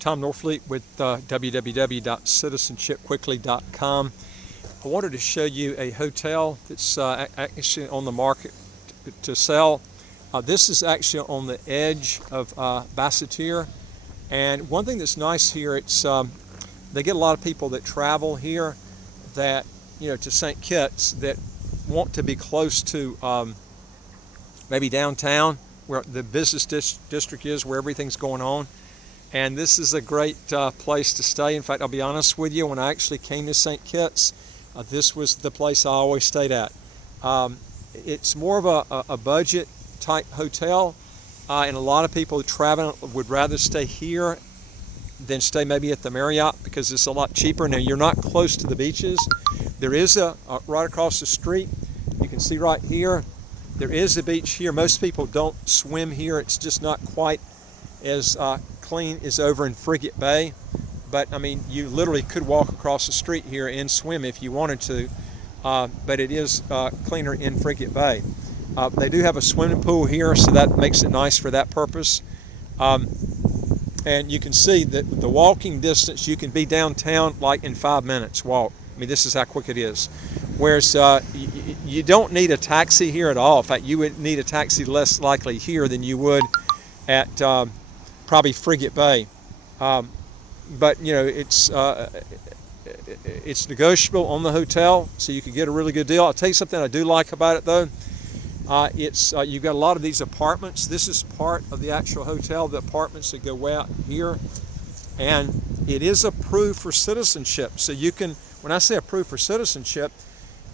Tom Norfleet with www.citizenshipquickly.com. I wanted to show you a hotel that's actually on the market to sell. This is actually on the edge of Basseterre, and one thing that's nice here, it's they get a lot of people that travel here, that to St. Kitts, that want to be close to maybe downtown, where the business district is, where everything's going on. And this is a great place to stay. In fact, I'll be honest with you, when I actually came to St. Kitts, this was the place I always stayed at. It's more of a budget type hotel, and a lot of people who travel would rather stay here than stay maybe at the Marriott, because it's a lot cheaper. Now, you're not close to the beaches. There is a right across the street, you can see right here, there is a beach here. Most people don't swim here. It's just not quite as clean as over in Frigate Bay. But I mean, you literally could walk across the street here and swim if you wanted to. But it is cleaner in Frigate Bay. They do have a swimming pool here, so that makes it nice for that purpose. And you can see that the walking distance, you can be downtown like in 5 minutes walk. I mean, this is how quick it is. Whereas you don't need a taxi here at all. In fact, you would need a taxi less likely here than you would at probably Frigate Bay. But it's negotiable on the hotel, so you can get a really good deal. I'll tell you something I do like about it, though. You've got a lot of these apartments. This is part of the actual hotel, the apartments that go out here, and it is approved for citizenship. So you can, when I say approved for citizenship,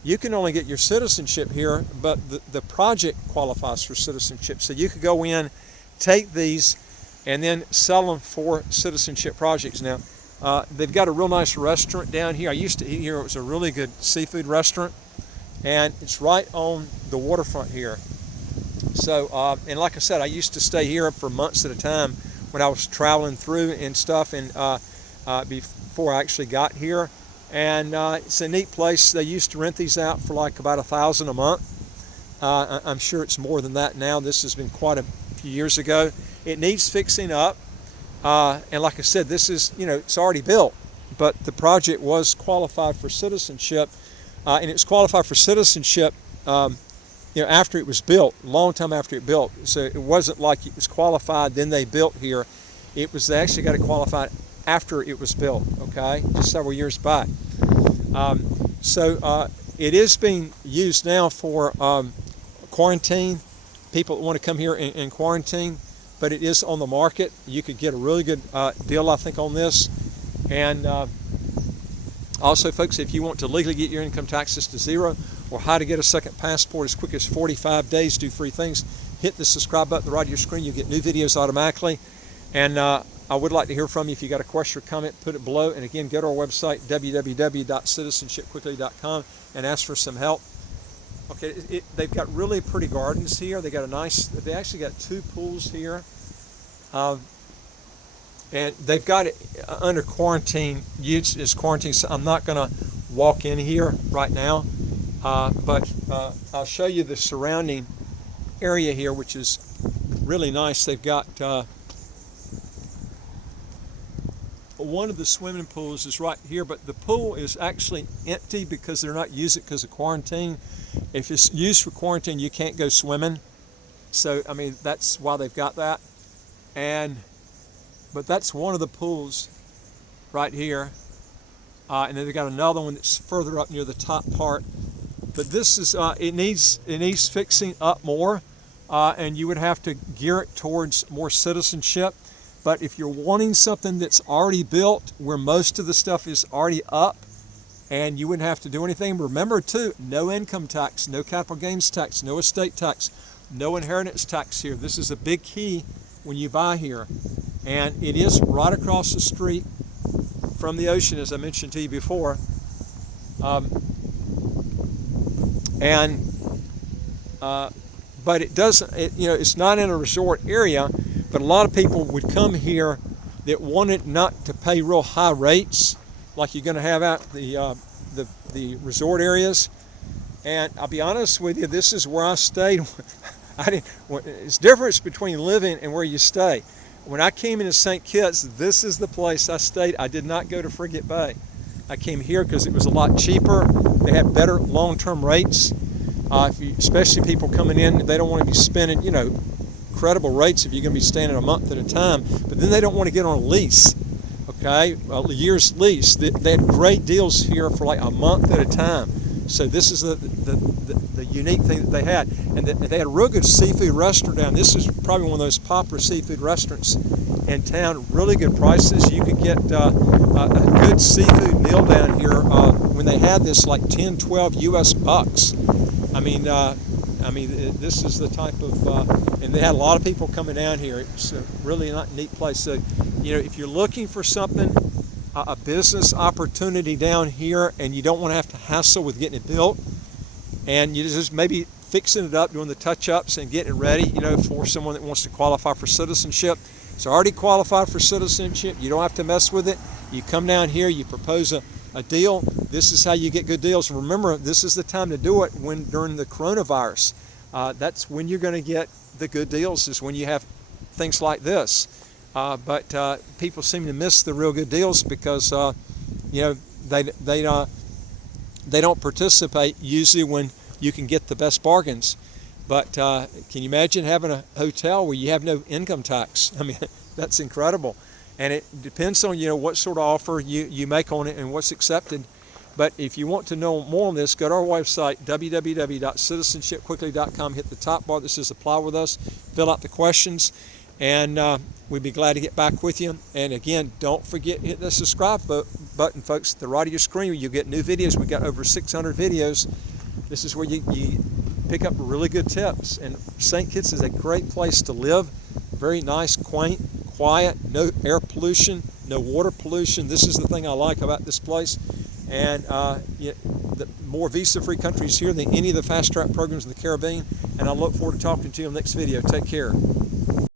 you can only get your citizenship here, but the project qualifies for citizenship. So you could go in, take these, and then sell them for citizenship projects. Now, they've got a real nice restaurant down here. I used to eat here. It was a really good seafood restaurant, and it's right on the waterfront here. So, and like I said, I used to stay here for months at a time when I was traveling through and stuff, and before I actually got here. And it's a neat place. They used to rent these out for like about $1,000 a month. I'm sure it's more than that now. This has been quite a few years ago. It needs fixing up, and like I said, this is, it's already built, but the project was qualified for citizenship, and it was qualified for citizenship after it was built, a long time after it built. So it wasn't like it was qualified then they built here. It was, they actually got it qualified after it was built, okay, just several years back. It is being used now for quarantine, people that want to come here and quarantine, but it is on the market. You could get a really good deal, I think, on this. And also, folks, if you want to legally get your income taxes to zero, or how to get a second passport as quick as 45 days, do 3 things. Hit the subscribe button at the right of your screen. You'll get new videos automatically. And I would like to hear from you. If you got a question or comment, put it below. And again, go to our website, www.citizenshipquickly.com, and ask for some help. Okay, they've got really pretty gardens here. They actually got 2 pools here. And they've got it under quarantine, use as quarantine. So I'm not going to walk in here right now, but I'll show you the surrounding area here, which is really nice. They've got one of the swimming pools is right here, but the pool is actually empty because they're not using it because of quarantine. If it's used for quarantine, you can't go swimming. So, I mean, that's why they've got that. But that's one of the pools right here. And then they've got another one that's further up near the top part. But this is, it needs fixing up more, and you would have to gear it towards more citizenship. But if you're wanting something that's already built, where most of the stuff is already up, and you wouldn't have to do anything, remember too, no income tax, no capital gains tax, no estate tax, no inheritance tax here. This is a big key when you buy here. And it is right across the street from the ocean, as I mentioned to you before. But it doesn't, it's not in a resort area, but a lot of people would come here that wanted not to pay real high rates like you're going to have out the resort areas. And I'll be honest with you, this is where I stayed. It's difference between living and where you stay. when I came into St. Kitts, this is the place I stayed. I did not go to Frigate Bay. I came here because it was a lot cheaper. They had better long-term rates. Especially people coming in, they don't want to be spending, incredible rates if you're going to be staying a month at a time. But then they don't want to get on a lease, okay, a year's lease. They had great deals here for like a month at a time. So this is the unique thing that they had. And they had a real good seafood restaurant down. This is probably one of those popular seafood restaurants in town. Really good prices. You could get a good seafood meal down here when they had this like 10, 12 US bucks. I mean, this is the type of, and they had a lot of people coming down here. It's a really neat place. So, if you're looking for something, a business opportunity down here, and you don't want to have to hassle with getting it built, and you just maybe fixing it up, doing the touch-ups and getting it ready, for someone that wants to qualify for citizenship. It's already qualified for citizenship. You don't have to mess with it. You come down here, you propose a deal. This is how you get good deals. Remember, this is the time to do it during the coronavirus. That's when you're going to get the good deals, is when you have things like this. But people seem to miss the real good deals because they don't participate usually when you can get the best bargains. But can you imagine having a hotel where you have no income tax? I mean, that's incredible. And it depends on what sort of offer you make on it and what's accepted. But if you want to know more on this, go to our website, www.citizenshipquickly.com. Hit the top bar that says Apply with Us. Fill out the questions, and we'd be glad to get back with you. And again, don't forget to hit the subscribe button, folks. At the right of your screen, you'll get new videos. We've got over 600 videos. This is where you pick up really good tips. And St. Kitts is a great place to live. Very nice, quaint, quiet, no air pollution, no water pollution. This is the thing I like about this place. And the more visa-free countries here than any of the fast-track programs in the Caribbean. And I look forward to talking to you in the next video. Take care.